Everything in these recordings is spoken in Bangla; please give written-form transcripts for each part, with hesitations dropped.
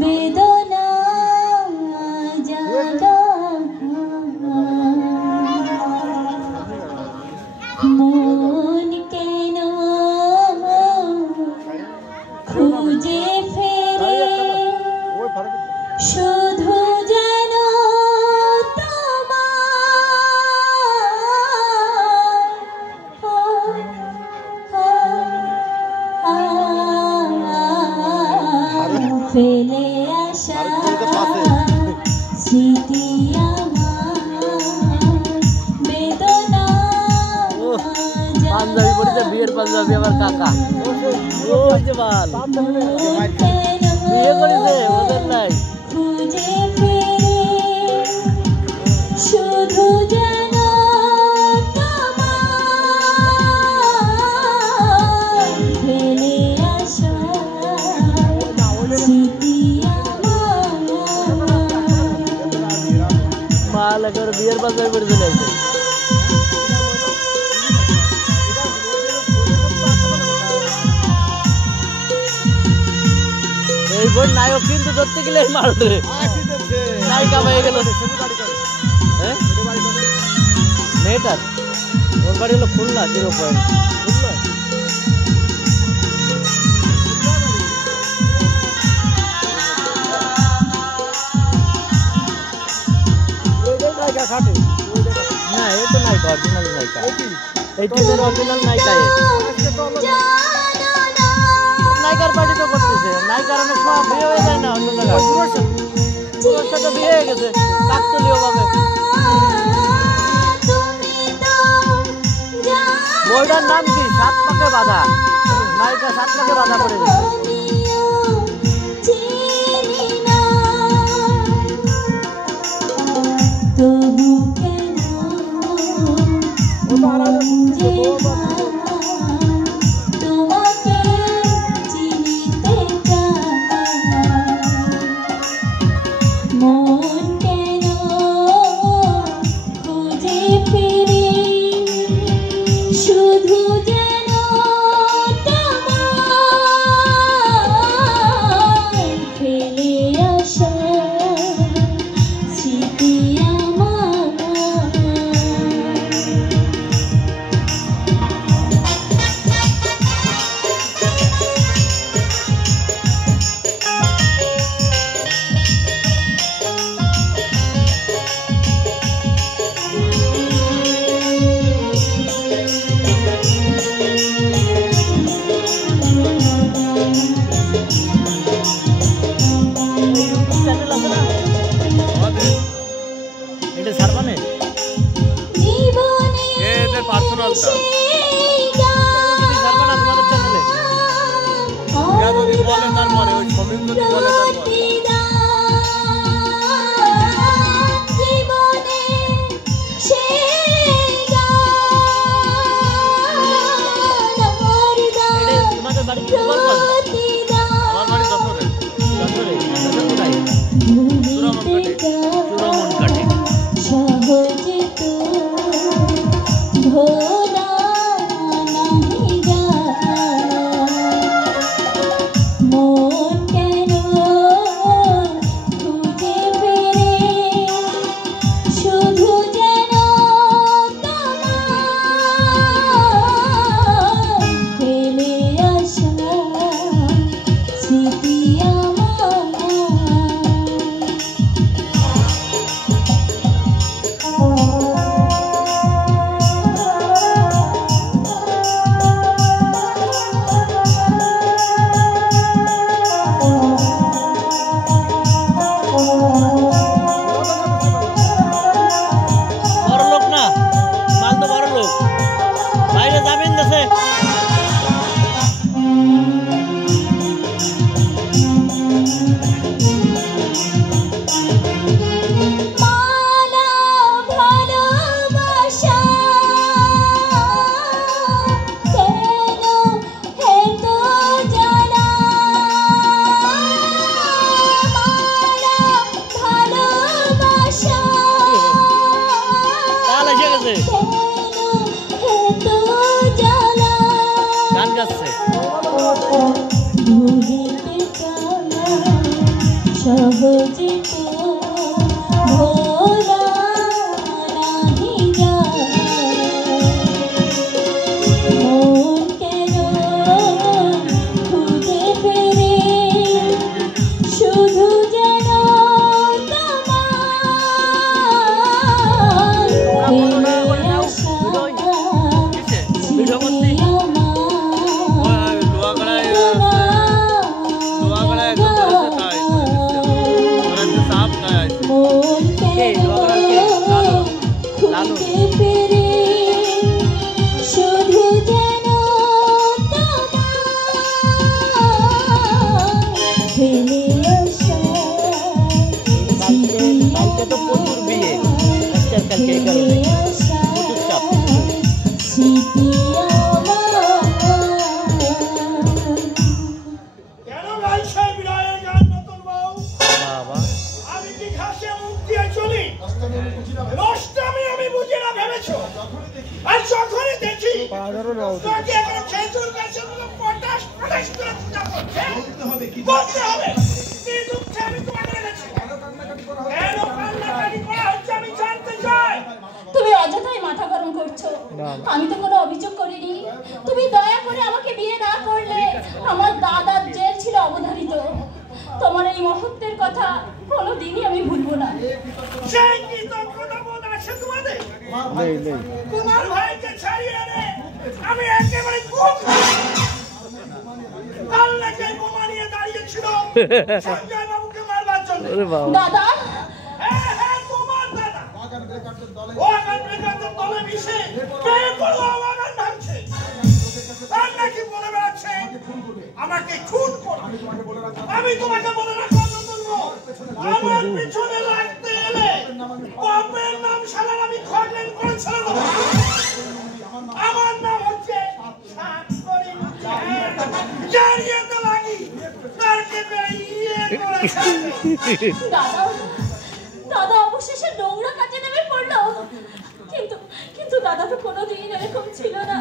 বেদনা জাগা মন কেন খুঁজে ফেরে শুধু যেন ফেলে আসা স্মৃতি বেদনা পাঞ্জাবি পড়েছে বিয়ের পাঞ্জাবি আমার কাকা ওই যে বাল বিয়ে করেছে ওদের নাই খুঁজে ফেরে শুধু যেন ফেলে আসা মাল একবার বিয়ের পাঞ্জাবি পড়েছে লাগছে এই বোন নায়ক কিন্তু ধরতে গেলে মারবে নায়িকা হয়ে গেল হ্যাঁ মেয়েটার ওর বাড়ি হলো খুলনা 0 পয়েন্ট না এই তো নায়িকা অরিজিনাল নায়িকা এই টিমের অরিজিনাল নায়িকা নায়িকার পার্টি তো করতেছে নায়িকার অনেক সময় বিয়ে হয়ে যায় না অন্য জায়গায় পুরোর সাথে বিয়ে হয়ে গেছে কাকতলীয় ভাবে বইটার নাম কি 7 পাকে বাঁধা নায়িকা 7 পাকে বাঁধা পড়ে গেছে গান গাচ্ছে সহজে তো ভোলা নাহি যায় মন কেন খুঁজে ফেরে শুধু যেন তুমি অযথাই মাথা গরম করছো। আমি তো কোনো অভিযোগ করিনি। তুমি দয়া করে আমাকে বিয়ে না করলে আমার দাদার জেল ছিল অবধারিত। তোমার এই মুহূর্তের কথা কোনোদিনই আমি ভুলবো না। তোমার ভাইকে ছাড়িয়ে এনে আমি একেবারে কালকে বোমা নিয়ে দাঁড়িয়েছিল সঞ্জয় বাবুকে মারবার জন্য। দাদা তোমার দাদা ওয়াগান ব্রেকারদের দলে মিশে প্রেম করলো ওয়াগান ভাঙছে আর নাকি বলে বেড়াচ্ছে আমাকে খুন করবে। আমি তোমাকে বলে রাখলাম আমার পিছনে লাগতে এলে বাপের নাম সারা আমি খরলেন করে ছেড়ে দেবো। আমার নাম হচ্ছে জারিয়াতে লাগি তারকে বেরিয়ে করেছে। দাদা অবশেষে নোংরা কাজে নেমে পড়লো। কিন্তু দাদা তো কোনোদিন এরকম ছিল না।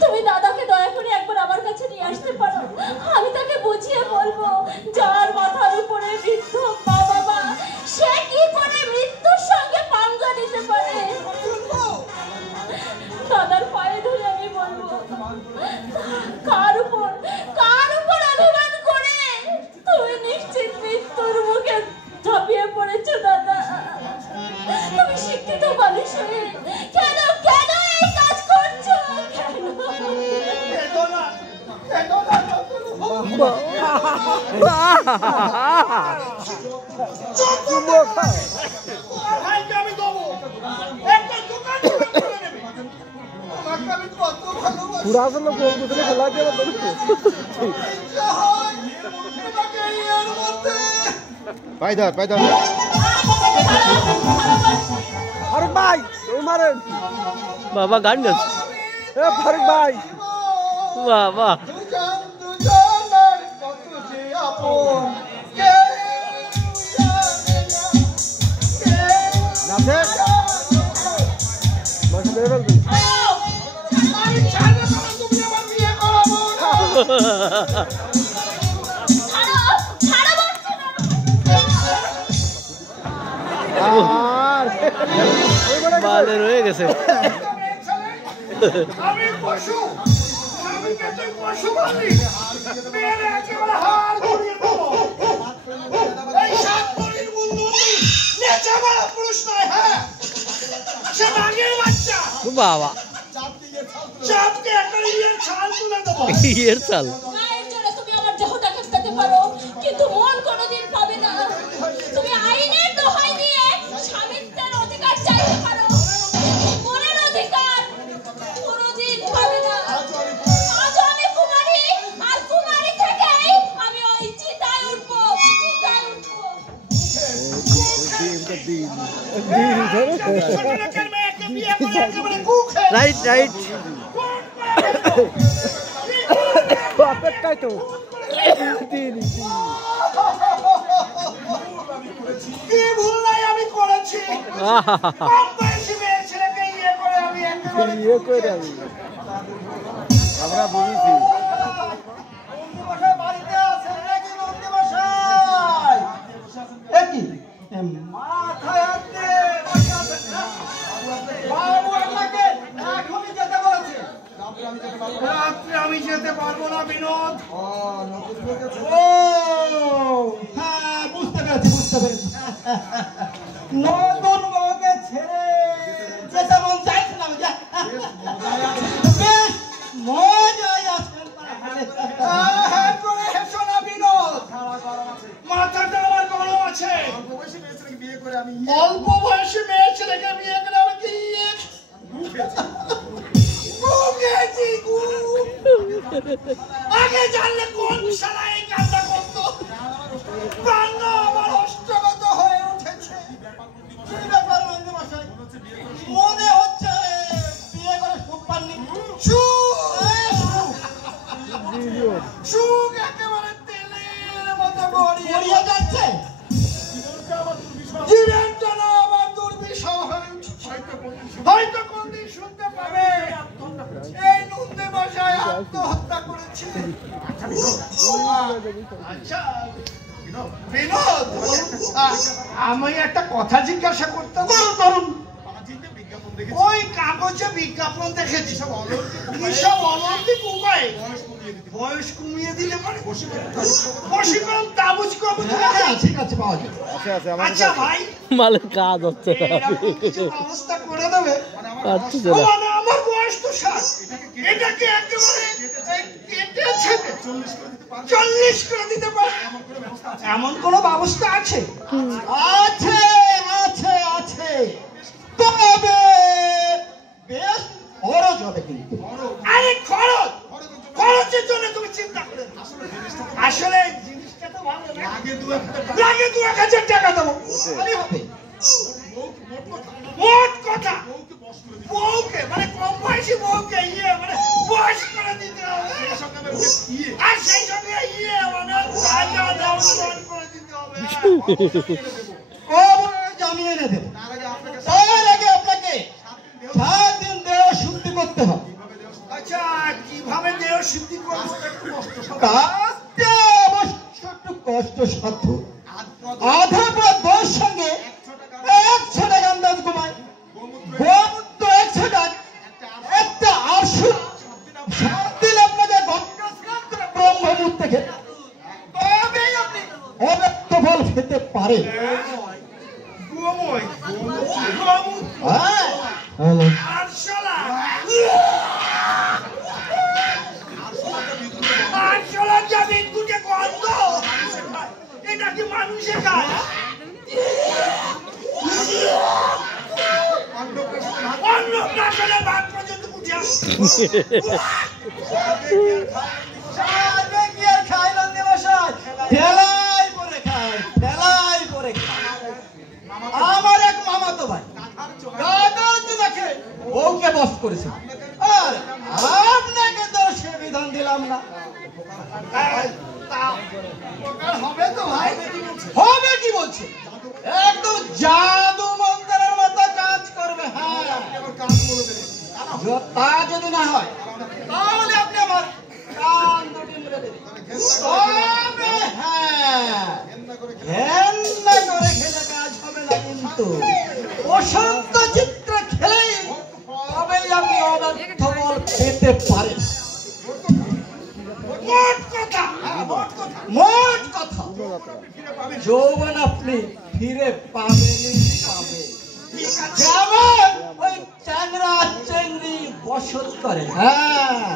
তুমি দাদাকে দয়া করে একবার আমার কাছে নিয়ে আসতে পারো। আমি তাকে বুঝিয়ে বলবো যার মাথার উপরে বৃদ্ধ মা বাবা সে কি করে মৃত্যুর সঙ্গে পাঙ্গা নিতে পারে। দাদার পায়ে ধরে আমি বলবো কার উপর অভিমান করে তুমি নিশ্চিত মৃত্যুর মুখে ঝাঁপিয়ে পড়েছো। দাদা তুমি শিক্ষিত মানুষ হয়ে কেন এই কাজ করছো? আমি দেবো একটা দোকান করে নেবে। আমি কত ভালোবাসি পুরাতন খেলা গেল পাইদার ফারুক ভাই মারেন বাবা গান গাছ ফারুক ভাই বাবা বালে রয়ে গেছে। আমি পশু আমি কেটে পশু বলি মেরে একেবারে হাড় ঘুরিয়ে দেবো। এই সাত বলির বন্ধু নেচে মারা পুরুষ নয়। হ্যাঁ সে মাগের বাচ্চা বাবা চাপকে একটা ইয়ের ছাল তুলে দেবো। ইয়ের চাল মায়ের জন্য তুমি আমার দেহটাকে পেতে পারো কিন্তু মন কোনোদিন পাবে না। তুমি আইনের দোহাই দিয়ে স্বামীত্বের অধিকার চাইতে পারো, মনের অধিকার কোনোদিন পাবে না। আজ আমি কুমারী আর কুমারী থেকেই আমি ওই চিতায় উঠবো। রাইট বাপেরটাই তো কি ভুল নাই আমি করেছি। ইয়ে করে আমি আমরা বুঝেছি বাড়িতে আছেন নাকি নন্দী মশাই? একই মাথায় হাত দিয়ে বসে আছেন না? বাবু আপনাকে এখনই যেতে বলেছে। রাত্রে আমি যেতে পারবো না বিনোদ। ও হ্যাঁ, বুঝতে পেরেছি। নতুন বউকে ছেড়ে যেতে মন চাইছে না। বেশ মজাই আসেন। হ্যাঁ করে হেসো না বিনোদ, মাথাটা আমার গরম আছে। অল্প বয়সী মেয়ে ছেলেকে বিয়ে করে আমি কি আগে জানলে কোন শালা এই কাজটা করতো। প্রাণ আমার হস্তগত হয়ে উঠেছে। কি ব্যাপার নন্দী মশাই? মনে হচ্ছে বিয়ে করে সুখ পাননি। সুখ একেবারে তেলের মতো গড়িয়ে যাচ্ছে। জীবন টানা আমার দুর্বিষহ হয়ে উঠেছে। হয়তো কোনদিন শুনতে পাবে এই নন্দী মশাই আত্মহত্যা করেছে। আচ্ছা বিনোদ, আমি একটা কথা জিজ্ঞাসা করতাম। ধরুন ওই কাগজে বিজ্ঞাপন দেখেছি সব অলৌকিক উপায়ে বয়স কমিয়ে দিলে মানে বশীকরণ তাবিজ কবজ। ঠিক আছে, পাওয়া যাবে। আচ্ছা ভাই, মালের কাজ হচ্ছে না। ব্যবস্থা করে দেবে। মানে আমার বয়স তো 60, এটাকে একেবারে কেটে ছেটে 40 করে দিতে পারে এমন কোন ব্যবস্থা আছে? আছে। তবে বেশ খরচ হবে কিন্তু। আরে খরচের জন্য তুমি চিন্তা করে আসলে জিনিসটা তো ভালো না। লাগে 2-1000 টাকা দেবো। আরে হবে মোট কথা। বউকে মানে কম বয়সী বউকে মানে বয়স করে দিতে হবে। আর সেই সঙ্গে মানে করে দিতে হবে। জামিয়ে এনে দেবো। তার আগে আপনাকে 7 দিন দেহ শুদ্ধি করতে হবে। আচ্ছা, কিভাবে দেহ শুদ্ধি করবো? একটু কষ্টসাধ্য। আধা পা 10 সঙ্গে 100 টাকা আন্দাজ ঘুমায়। গোমূত্র 100 টাকা, একটা আসুন 7 দিন আপনাকে গঙ্গা স্নান করে ব্রহ্মমূর্তে খেতে, তবেই আপনি অব্যক্ত ফল খেতে পারেন। এটা কি মানুষের কাজ? অন্নপ্রাশনের ভাগ পর্যন্ত উঠে আসছে। খায় নন্দী মশাই, ঠেলাই পরে খায়। আমার এক মামাতো ভাই দেখে বউকে বস করেছে, আর আপনাকে তো সে বিধান দিলাম না। হবে তো ভাই? হবে কি বলছে? একদম জাদু মন্ত্রের মতো কাজ করবে। হ্যাঁ, তা যদি না হয় তাহলে আপনি আমার কান দুটি মেরে দেবেন। তবে হ্যাঁ, ঘেন্না করে খেলে কাজ হবে না কিন্তু বসন্ত চিত্র খেলেই তবেই আপনি অব্যর্থ ফল পেতে পারেন। মোট কথা যৌবন আপনি ফিরে পাবেন। যেমন ওই চ্যাংরা চেংড়ি বসত করে। হ্যাঁ,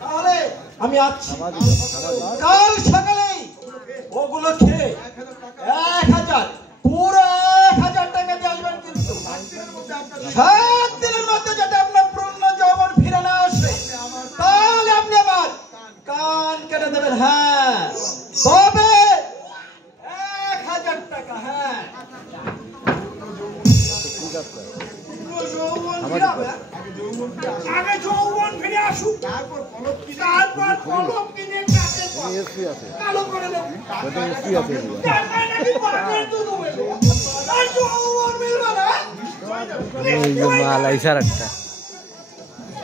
তাহলে আমি আসছি। কাল সকালেই ওগুলো খেয়ে 1000 পুরো 1000 টাকা দিয়ে আসবেন। কিন্তু 7 দিনের মধ্যে যাতে আপনার পূর্ণ যৌবন ফিরে না আসে, তাহলে আপনি আবার কান কেটে দেবেন। হ্যাঁ, তবে 1000 টাকা। হ্যাঁ, আগে যৌবন ফিরে আসুক, তারপর কলম কিনে কালো করে দেবো। টাকায় নাকি বাঘের দুধ মেলে। আর জল মিলবে না? এই যে মাল আইসার একটা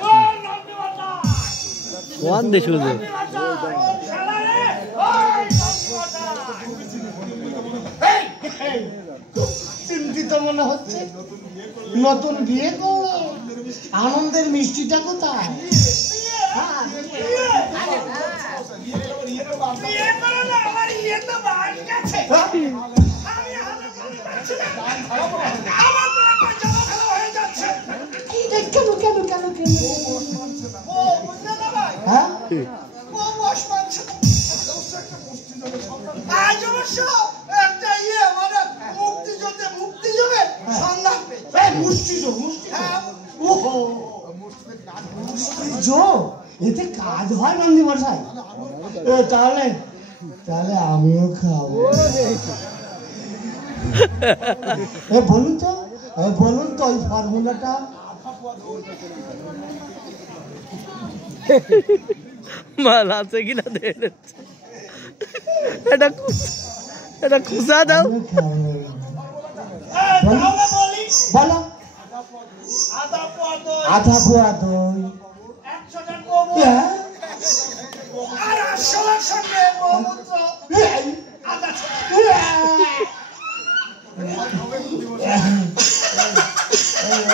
ও নন্দী মাতা, ওয়ান দে শুধু নন্দী মাতা, ও শালা রে, ওই নন্দী মাতা। এই, খুব চিন্তিত মনে হচ্ছে। নতুন বিয়ে করো, আনন্দের মিষ্টিটা কোথায়? হ্যাঁ, বিয়ে করো না, আমার ইয়ে তো বাড়ির কাছে। আমি হাতে করতে পারছি না। আমার তো একবার জ্বালা ভালো হয়ে যাচ্ছে। কেন কেন কেন কেন? ও বুঝলে না ভাই? হ্যাঁ, ও বস পাচ্ছে না। আজ অবশ্য একটা ইয়ে মানে মুক্তিযুদ্ধের সন্ধান পেয়েছি। এই মুষ্টিজো, হ্যাঁ, ওহো, মুষ্টিজো, এতে কাজ হয় নন্দী মশাই? তাহলে তাহলে আমিও খাবো। বলুন তো ওই ফর্মুলাটা। মাল আছে কিনা দেখে এটা খুঁজা দাও আমিও খাবো। তাহলে বলি বলো। আদা পোয়া দই, আধা পোয়া দই, 100 টা গোবর, হ্যাঁ, আর 800 সঙ্গে গোমূত্র, এই, আদা ছোট।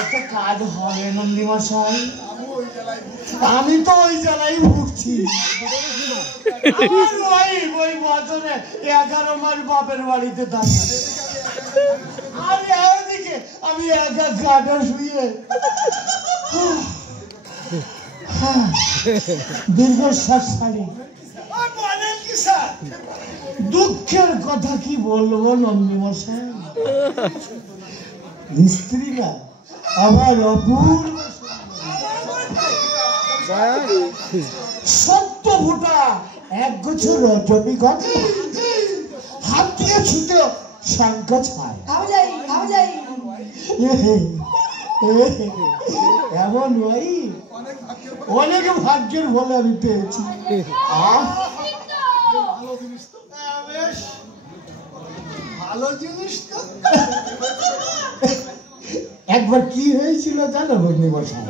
একটা কাজ হবে নন্দী মশাই। আমি তো ওই জ্বালাই ভুগছি। আমার ওই বছরে 11 মাস বাপের বাড়িতে থাকি। আর এদিকে আমি একা গাটা শুয়ে দীর্ঘশ্বাস ছাড়ি। আর বলেন কি স্যার? দুঃখের কথা কি বলবো নন্দী মশাই, স্ত্রী না আমার অপূর্ব সত্য ফুটা এক বছর রজনীগন্ধা, হাত দিয়ে ছুটে শঙ্খ ছায়। এমন ওই অনেক ভাগ্যের বলে আমি পেয়েছি। বেশ ভালো জিনিস তো। একবার কি হয়েছিল জানো নন্দী মশাই?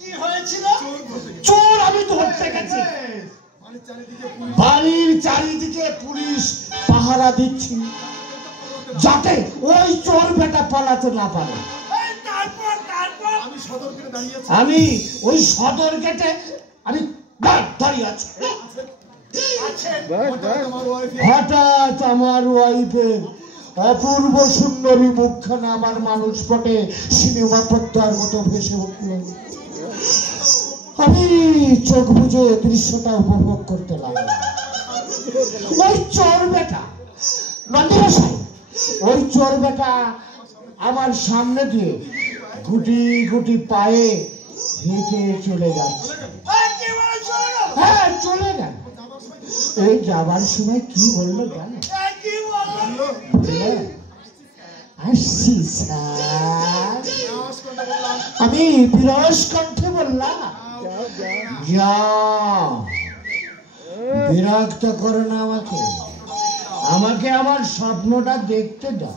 কি হয়েছিল? চোর আমি ধরতে গেছি, বাড়ির চারিদিকে পুলিশ পাহারা দিচ্ছি যাতে ওই চোর বেটা পালাতে না পারে। এই তারপর আমি ওই সদর গেটে আমি দাঁড়িয়ে আছি। হঠাৎ আমার ওয়াইফের অপূর্ব সুন্দরী মুখখানা আমার মানুষ পটে সিনেমা পদ্মার মতো ভেসে উঠল। আমি চোখ বুঝে দৃশ্যটা উপভোগ করতে লাগলাম। ওই চোর বেটা নন্দী মশাই, ওই চোর বেটা আমার সামনে দিয়ে গুটি গুটি পায়ে হেঁটে চলে যাচ্ছে। হ্যাঁ, চলে গেল। এই যাবার সময় কি বললো জানো? আসছি স্যার। আমি বিরস কণ্ঠে বললাম, যাও, বিরক্ত করো না আমাকে আমার স্বপ্নটা দেখতে দাও।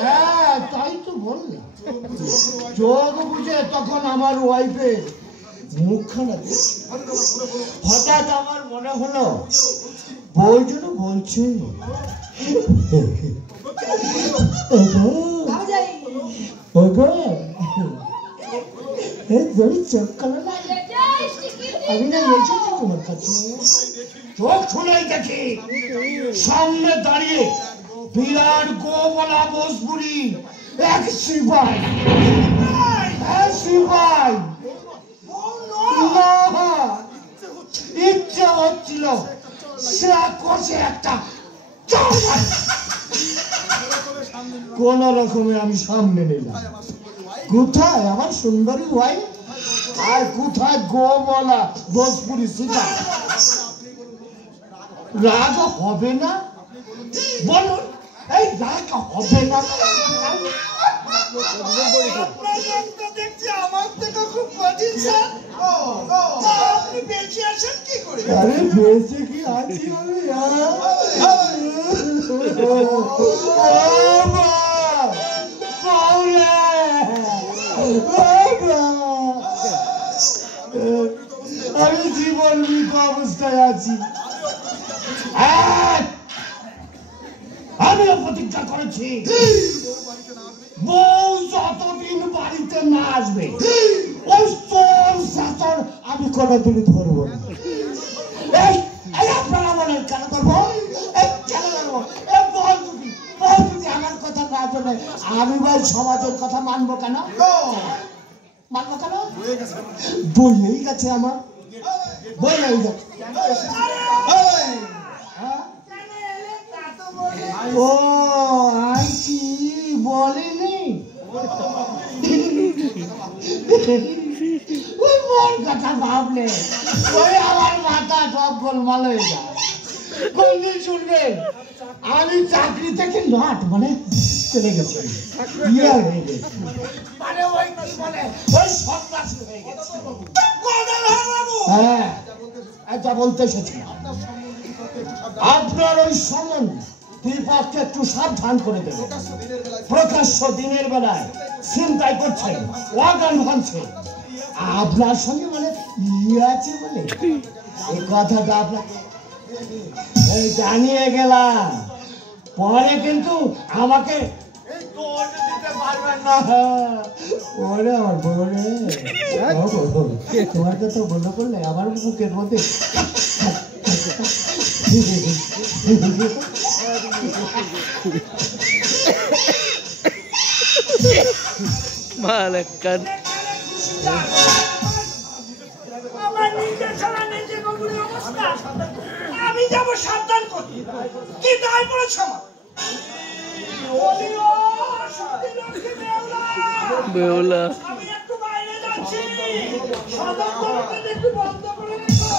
হ্যাঁ, তাই তো বললাম। চোখ বুঝে তখন আমার ওয়াইফের মুখখানা হঠাৎ আমার মনে হলো বউ যেন বলছে, চোখ কালো না, আমি না এসেছি তোমার কাছে। চোখ খুলেই দেখি সামনে দাঁড়িয়ে বিরাট গোবলা বোসবুড়ি এক সিপাই। সিপাই ইচ্ছে হচ্ছিল সে কষে একটা কোন রকমে আমি সামনে নিলাম। কোথায় আমার সুন্দরী ভাই আর কোথায় গোবলা ভোজপুরি সিপাই? রাগ হবে না বলুন? এই রাগ হবে না? আপনার রক্ত দেখছি আমার থেকে খুব কঠিন স্যার। আপনি বেঁচে আছেন কি করে? আরে বেঁচে কি আছি আমি? আমি জীবন মৃত অবস্থায় আছি। আমিও প্রতিজ্ঞা করেছি বউ যতদিন বাড়িতে না আসবে ওই চোর শাসন আমি কোনোদিনই ধরবো না। আপনারা বলেন কেন করবো? কেন করবো? বল যদি আমার কথা না শোনে আমি ভাই সমাজের কথা মানবো কেন? মানবো কেন? বইয়েই গেছে আমার, বই হয়ে গেছে। ও আইছি বলেনি ওই মন কথা ভাবলে ওই আমার মাথা সব গোলমাল হয়ে যায়। কোনদিন শুনবেন আমি চাকরি থেকে নট মানে চলে গেছি, ইয়ে হয়ে গেছে, মানে ওই কি বলে ওই সন্ত্রাসী হয়ে গেছে। হ্যাঁ এটা বলতে এসেছি আপনার ওই সমন দীপককে একটু সাবধান করে দেবে। প্রকাশ্য দিনের বেলায় চিন্তাই করছে, ওয়াগান ভাঙছে, আপনার সঙ্গে মানে ইয়ে আছে বলে এই কথাটা আপনাকে জানিয়ে গেলাম। পরে কিন্তু আমাকে পারবেন না। ওরে আমার বলে তোমার কথা বলে করলে আমার বুকের মধ্যে মালাকান আমার নিজের ছাড়া নিজে গগুড়ের অবস্থা আমি যাব সাবধান করতে কি দায় পড়েছ আমার? বলিও সতীলক্ষ্মী বেহুলা আমি একটু বাইরে যাচ্ছি, সদর দরজাটা একটু বন্ধ করে রেখো।